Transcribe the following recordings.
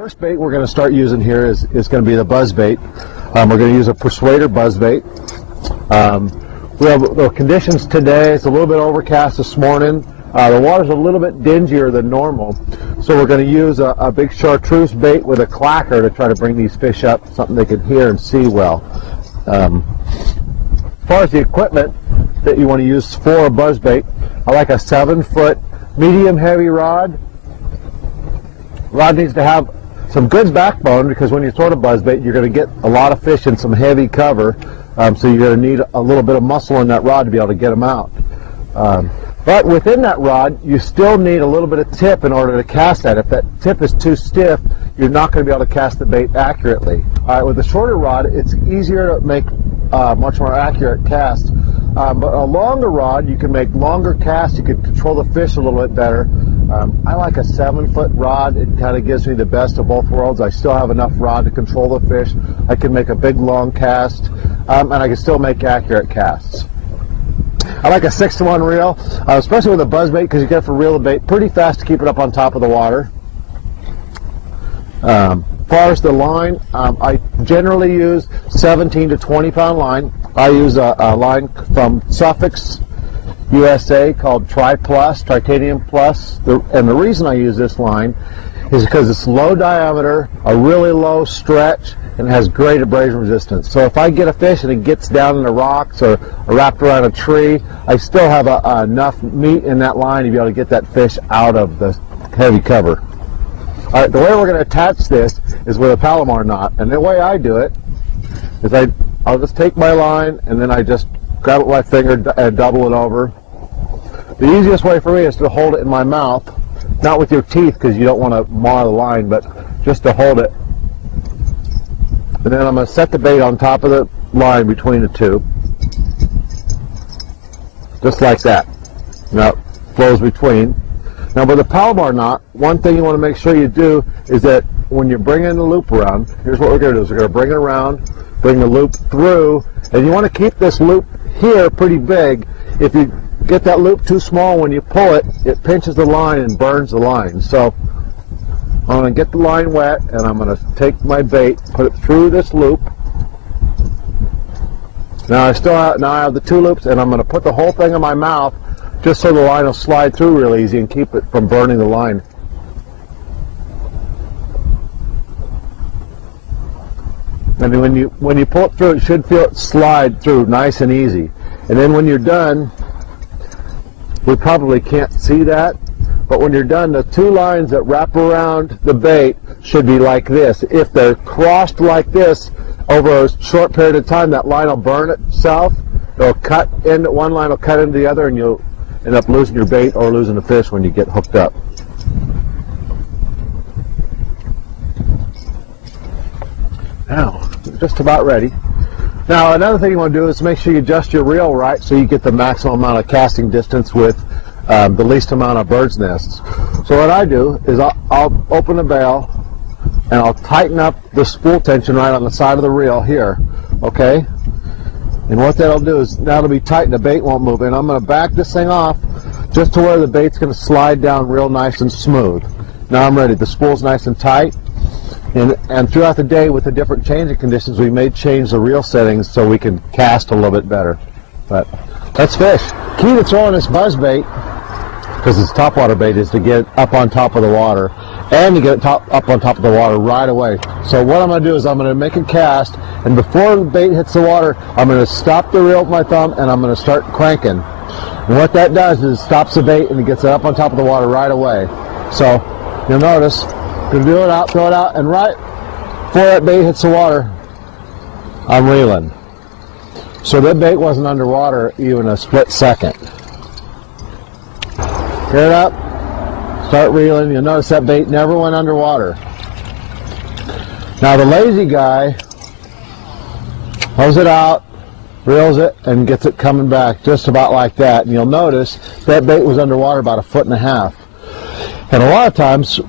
First bait we're going to start using here is going to be the buzz bait. We're going to use a persuader buzz bait. We have the conditions today. It's a little bit overcast this morning. The water's a little bit dingier than normal, so we're going to use a big chartreuse bait with a clacker to try to bring these fish up, something they can hear and see well. As far as the equipment that you want to use for a buzz bait, I like a 7-foot medium heavy rod. Rod needs to have some good backbone, because when you throw a buzz bait, you're going to get a lot of fish in some heavy cover, so you're going to need a little bit of muscle in that rod to be able to get them out. But within that rod, you still need a little bit of tip in order to cast that. If that tip is too stiff, you're not going to be able to cast the bait accurately. With a shorter rod, it's easier to make much more accurate casts. But a longer rod, you can make longer casts. You can control the fish a little bit better. I like a 7-foot rod. It kind of gives me the best of both worlds. I still have enough rod to control the fish. I can make a big long cast, and I can still make accurate casts. I like a 6-to-1 reel, especially with a buzz bait, because you have to reel the bait pretty fast to keep it up on top of the water. As far as the line, I generally use 17 to 20 pound line. I use a line from Suffolk, USA, called Titanium Plus. And the reason I use this line is because it's low diameter, a really low stretch, and has great abrasion resistance. So if I get a fish and it gets down in the rocks or wrapped around a tree, I still have enough meat in that line to be able to get that fish out of the heavy cover. All right, the way we're going to attach this is with a Palomar knot. And the way I do it is I'll just take my line and then I just grab it with my finger and double it over. The easiest way for me is to hold it in my mouth, not with your teeth because you don't want to mar the line, but just to hold it. And then I'm going to set the bait on top of the line between the two, just like that. Now it flows between. Now with a Palomar knot, one thing you want to make sure you do is that when you're bringing the loop around, here's what we're going to do. Is we're going to bring it around, bring the loop through, and you want to keep this loop here pretty big. If you get that loop too small, when you pull it, it pinches the line and burns the line. So I'm going to get the line wet, and I'm going to take my bait, put it through this loop. Now I have the two loops, and I'm going to put the whole thing in my mouth just so the line will slide through real easy and keep it from burning the line. And when you pull it through, it should feel it slide through nice and easy. And then when you're done, we probably can't see that, but when you're done, the two lines that wrap around the bait should be like this. If they're crossed like this over a short period of time, that line will burn itself. It'll cut into one line, will cut into the other, and you'll end up losing your bait or losing the fish when you get hooked up. Now, just about ready. Now, another thing you want to do is make sure you adjust your reel right so you get the maximum amount of casting distance with the least amount of bird's nests. So what I do is I'll open the bail and I'll tighten up the spool tension right on the side of the reel here, okay? And what that'll do is now it'll be tight and the bait won't move. And I'm going to back this thing off just to where the bait's going to slide down real nice and smooth. Now I'm ready. The spool's nice and tight. And throughout the day, with the different changing conditions, we may change the reel settings so we can cast a little bit better. But let's fish. Key to throwing this buzz bait, because it's topwater bait, is to get up on top of the water and to get it up on top of the water right away. So what I'm going to do is I'm going to make a cast, and before the bait hits the water, I'm going to stop the reel with my thumb and I'm going to start cranking. And what that does is it stops the bait and it gets it up on top of the water right away. So you'll notice, going to do it out, throw it out, and right before that bait hits the water, I'm reeling. So that bait wasn't underwater even a split second. Get it up, start reeling. You'll notice that bait never went underwater. Now the lazy guy hose it out, reels it, and gets it coming back just about like that. And you'll notice that bait was underwater about 1.5 feet. And a lot of times,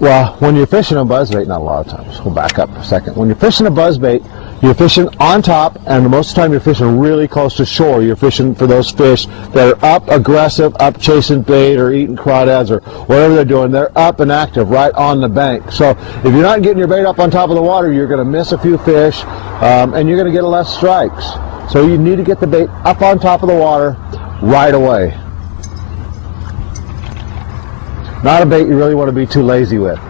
well, when you're fishing a buzzbait, not a lot of times, we'll back up a second. When you're fishing a buzzbait, You're fishing on top, and most of the time you're fishing really close to shore. You're fishing for those fish that are up aggressive, up chasing bait or eating crawdads or whatever they're doing. They're up and active right on the bank. So if you're not getting your bait up on top of the water, you're going to miss a few fish, and you're going to get less strikes. So you need to get the bait up on top of the water right away. Not a bait you really want to be too lazy with.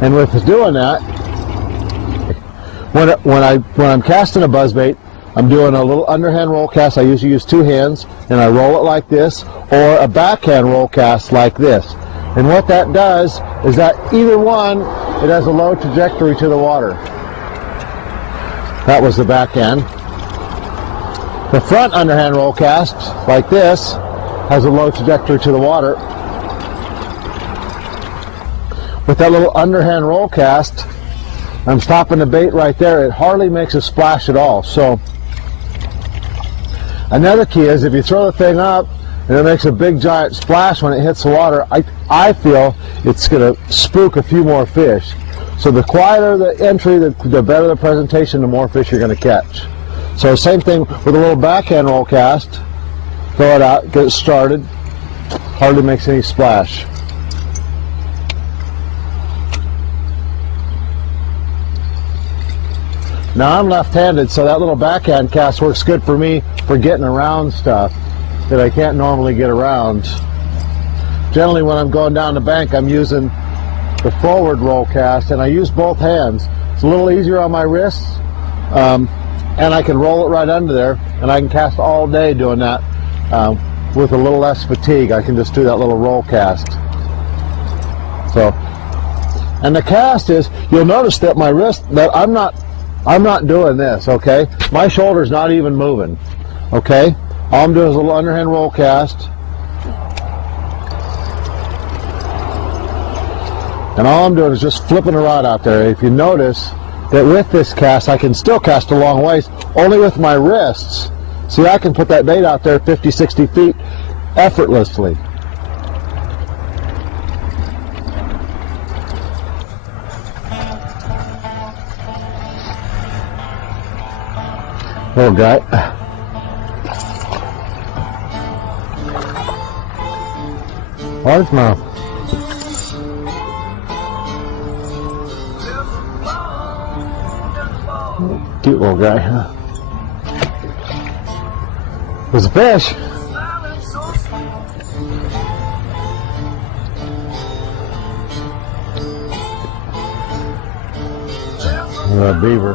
And with doing that, when I'm casting a buzzbait, I'm doing a little underhand roll cast. I usually use two hands, and I roll it like this, or a backhand roll cast like this. And what that does is that either one, it has a low trajectory to the water. That was the backhand. The front underhand roll cast, like this, has a low trajectory to the water. With that little underhand roll cast, I'm stopping the bait right there. It hardly makes a splash at all. So another key is if you throw the thing up and it makes a big giant splash when it hits the water, I feel it's going to spook a few more fish. So the quieter the entry, the better the presentation, the more fish you're going to catch. So same thing with a little backhand roll cast. Throw it out, get it started. Hardly makes any splash. Now I'm left-handed, so that little backhand cast works good for me for getting around stuff that I can't normally get around. Generally when I'm going down the bank, I'm using the forward roll cast, and I use both hands. It's a little easier on my wrists, and I can roll it right under there, and I can cast all day doing that with a little less fatigue. I can just do that little roll cast. So, and the cast is, you'll notice that my wrist, that I'm not doing this, okay? My shoulder's not even moving, okay? All I'm doing is a little underhand roll cast. And all I'm doing is just flipping the rod out there. If you notice that with this cast, I can still cast a long ways, only with my wrists. See, I can put that bait out there 50, 60 feet effortlessly. Little guy. Largemouth. Cute little guy, huh? There's a fish. A beaver.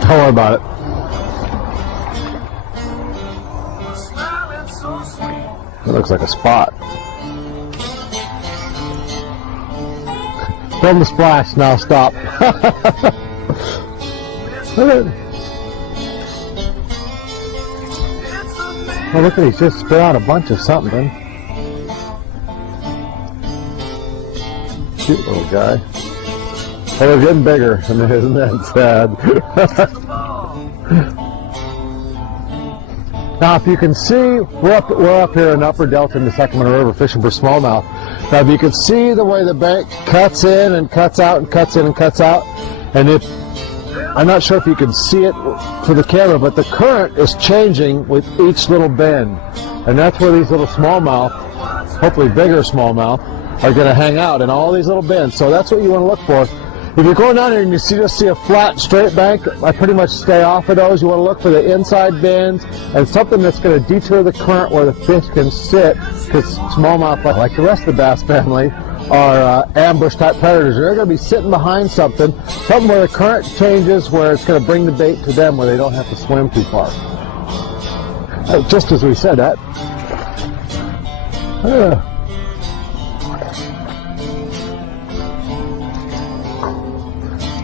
Don't worry about it. It looks like a spot. Film the splash, now stop. Look at it. Oh, look at it, he's just spit out a bunch of something. Cute little guy. Oh, they're getting bigger, and isn't that sad? Now, if you can see, we're up here in Upper Delta in the Sacramento River fishing for smallmouth. Now, if you can see the way the bank cuts in and cuts out and cuts in and cuts out, and if I'm not sure if you can see it for the camera, but the current is changing with each little bend, and that's where these little smallmouth, hopefully bigger smallmouth, are going to hang out in all these little bends. So that's what you want to look for. If you're going down here and you just see a flat, straight bank, I pretty much stay off of those. You want to look for the inside bends and something that's going to detour the current where the fish can sit, because smallmouth, like the rest of the bass family, are ambush-type predators. They're going to be sitting behind something where the current changes, where it's going to bring the bait to them, where they don't have to swim too far. Just as we said that.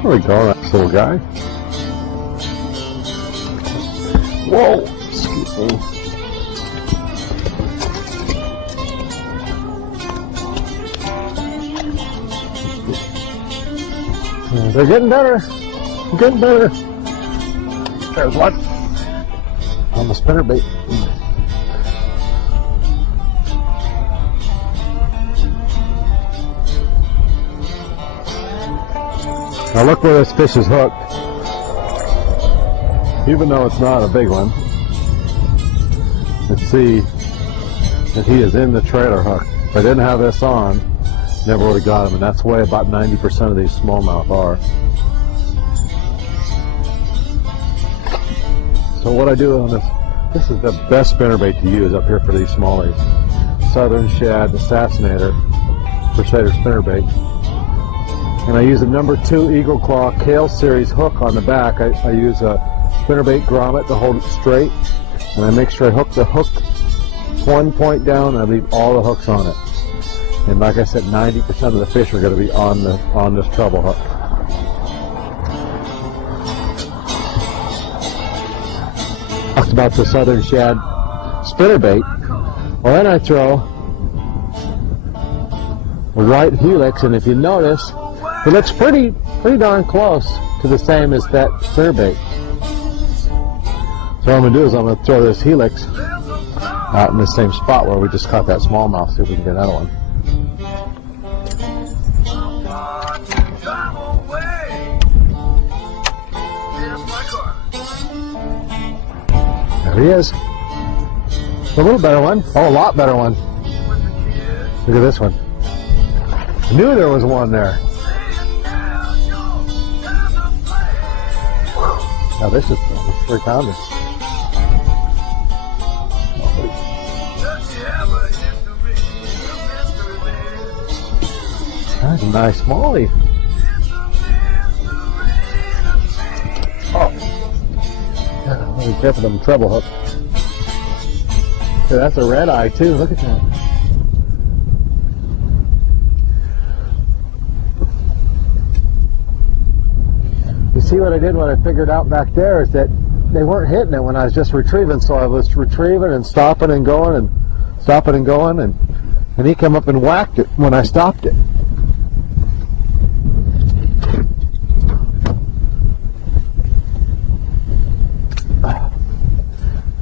There we go, nice little guy. Whoa! Excuse me. They're getting better. They're getting better. There's one. On the spinnerbait. Now look where this fish is hooked. Even though it's not a big one, let's see that he is in the trailer hook. If I didn't have this on, never would have got him, and that's the way about 90% of these smallmouth are. So what I do on this is the best spinnerbait to use up here for these smallies. Southern Shad Assassinator Crusader spinnerbait. And I use a number 2 Eagle Claw Kale Series hook on the back. I use a spinnerbait grommet to hold it straight, and I make sure I hook the hook one point down, and I leave all the hooks on it. And like I said, 90% of the fish are going to be on this treble hook. Talked about the Southern Shad spinnerbait. Well, then I throw a white helix, and if you notice, it looks pretty darn close to the same as that spinnerbait. So what I'm going to do is I'm going to throw this helix out in the same spot where we just caught that smallmouth, see if we can get another one. There he is. A little better one. Oh, a lot better one. Look at this one. I knew there was one there. Now this is 3 pounders. That's a nice smallie. Oh. Let me careful them treble hook. Okay, that's a red eye too. Look at that. You see what I did when I figured out back there is that they weren't hitting it when I was just retrieving, so I was retrieving and stopping and going and stopping and going, and he came up and whacked it when I stopped it.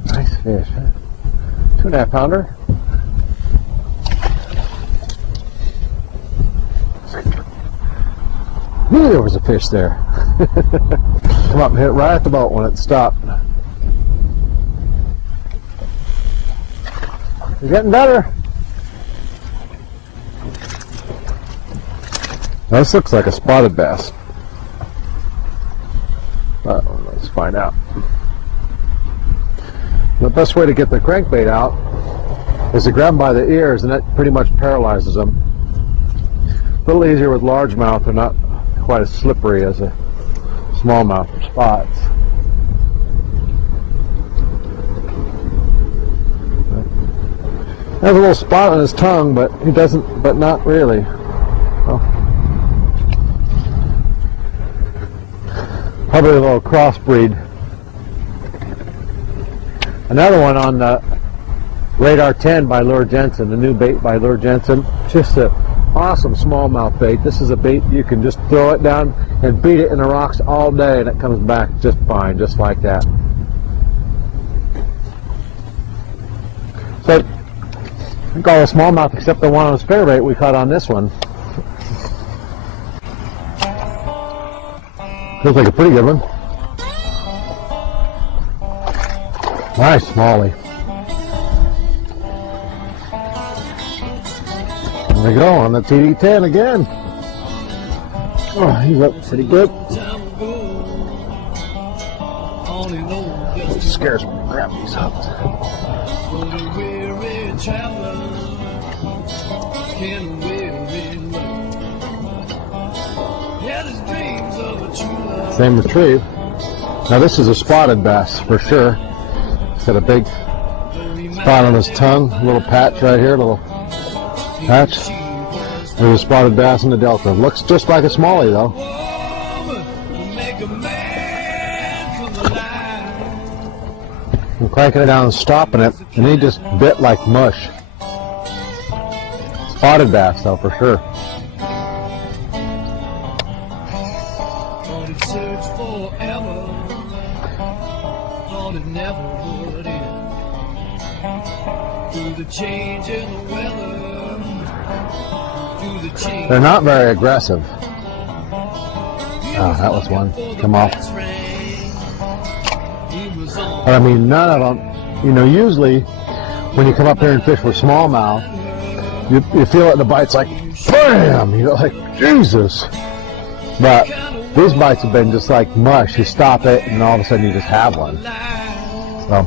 Nice fish. 2.5 pounder. Knew there was a fish there. Come up and hit it right at the boat when it stopped. You're getting better. Now, this looks like a spotted bass. Let's find out. The best way to get the crankbait out is to grab them by the ears, and that pretty much paralyzes them. A little easier with largemouth. They're not quite as slippery as a smallmouth spots. Has a little spot on his tongue, but he doesn't. But not really. Well, probably a little crossbreed. Another one on the Radar 10 by Lure Jensen, the new bait by Lure Jensen. Just an awesome smallmouth bait. This is a bait you can just throw it down and beat it in the rocks all day, and it comes back just fine, just like that. So, I think all the smallmouth except the one on the spinnerbait we caught on this one. Looks like a pretty good one. Nice smallie. There we go on the TD10 again. Oh, he's up pretty good. It scares me to grab these hooks. Same retrieve. Now this is a spotted bass for sure. He's got a big spot on his tongue, a little patch right here, a little patch. There's a spotted bass in the delta. Looks just like a smallie though. I'm cranking it down and stopping it, and he just bit like mush. Spotted bass though, for sure. They're not very aggressive. Oh, that was one. Come off. But I mean, none of them, you know, usually when you come up here and fish with smallmouth, you feel it in the bites like, bam! You're like, Jesus! But these bites have been just like mush. You stop it, and all of a sudden you just have one. So,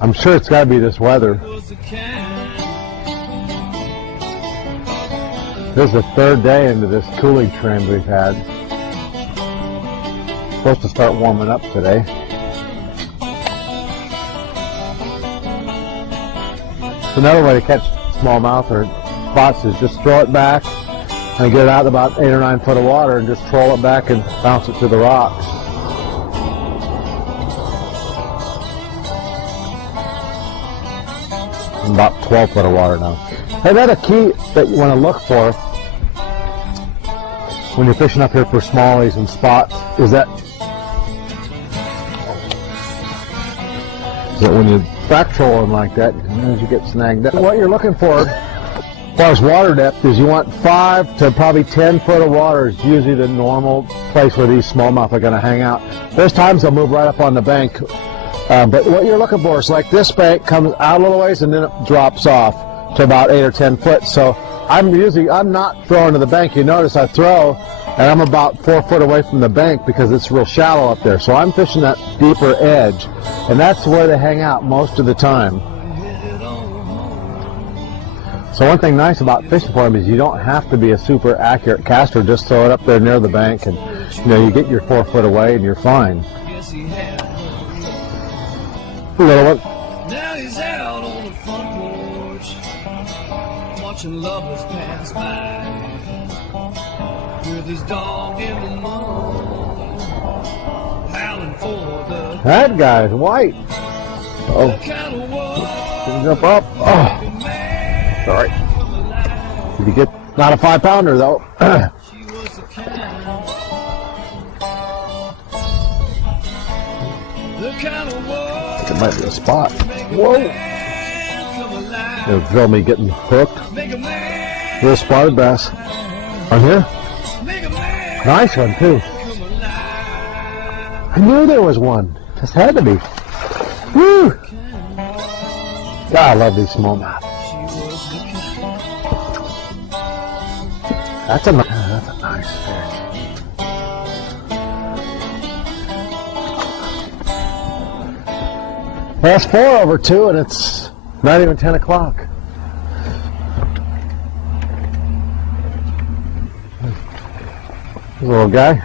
I'm sure it's got to be this weather. This is the third day into this cooling trend we've had. Supposed to start warming up today. So another way to catch smallmouth or spots is just throw it back and get it out about 8 or 9 foot of water and just troll it back and bounce it to the rocks. I'm about 12 foot of water now. And then a key that you want to look for when you're fishing up here for smallies and spots is that when you back trolling like that, sometimes you get snagged up. What you're looking for as far as water depth is you want 5 to probably 10 foot of water is usually the normal place where these smallmouth are going to hang out. There's times they'll move right up on the bank, but what you're looking for is like this bank comes out a little ways and then it drops off to about 8 or 10 foot. So I'm not throwing to the bank. You notice I throw and I'm about 4 foot away from the bank because it's real shallow up there. So I'm fishing that deeper edge, and that's where they hang out most of the time. So one thing nice about fishing for them is you don't have to be a super accurate caster. Just throw it up there near the bank, and you know you get your 4 foot away, and you're fine. Little one. Now he's out on the front porch, watching lovers pass by, with his dog in the moon, howling for the. That guy's white. Oh, jump up. Oh, sorry. Did you get not a 5-pounder though? It might be a spot. Whoa! It'll drill me getting hooked. Little spotted bass. On here? Nice one too. I knew there was one. Just had to be. Woo! God, I love these smallmouth. That's a nice fish. Well, it's 4 over 2 and it's not even 10 o'clock. Little guy.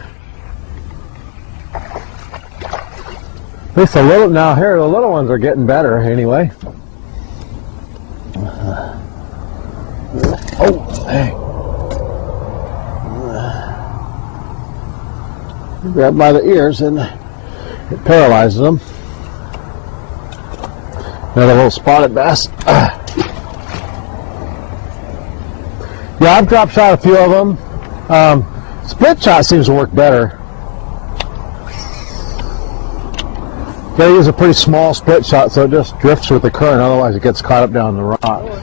At least a little, now here the little ones are getting better anyway. Oh, hey. Grab by the ears and it paralyzes them. Another little spotted bass. Yeah, I've drop shot a few of them. Split shot seems to work better. Gotta use a pretty small split shot so it just drifts with the current, otherwise it gets caught up down the rocks.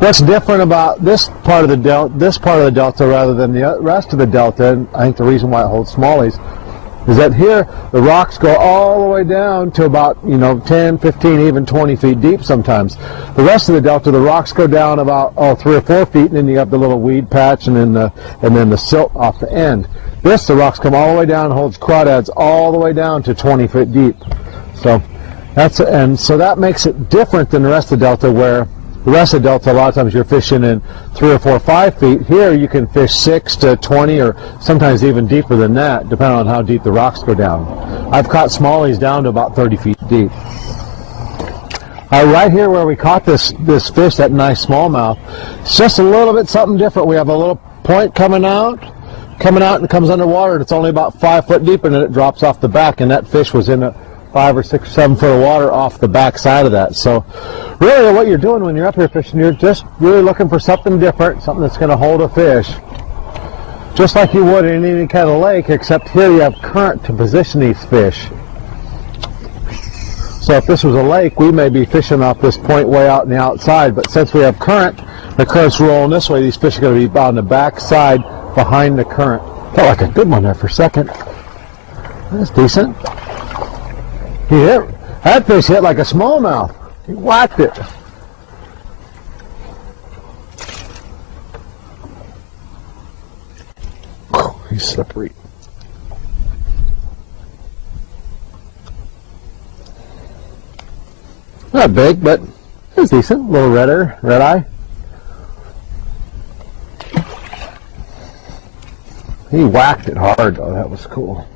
What's different about this part of the delta rather than the rest of the delta, and I think the reason why it holds smallies, is that here the rocks go all the way down to about 10, 15, even 20 feet deep sometimes. The rest of the delta, the rocks go down about 3 or 4 feet, and then you have the little weed patch and then the silt off the end. The rocks come all the way down and holds crawdads all the way down to 20 feet deep. So so that makes it different than the rest of the delta, where the rest of the delta, a lot of times you're fishing in 3 or 4 or 5 feet. Here you can fish 6 to 20 or sometimes even deeper than that, depending on how deep the rocks go down. I've caught smallies down to about 30 feet deep. Right here where we caught this fish, that nice smallmouth, it's just a little bit something different. We have a little point coming out and it comes underwater, and it's only about 5 foot deep, and then it drops off the back, and that fish was in a 5 or 6 or 7 foot of water off the back side of that. So really what you're doing when you're up here fishing, you're just really looking for something different, something that's going to hold a fish, just like you would in any kind of lake, except here you have current to position these fish. So if this was a lake, we may be fishing off this point way out on the outside, but since we have current, the current's rolling this way, these fish are going to be on the back side behind the current. Felt like a good one there for a second. That's decent. He hit, that fish hit like a smallmouth. He whacked it. He's slippery. Not big, but it's decent. A little red eye. He whacked it hard though. That was cool.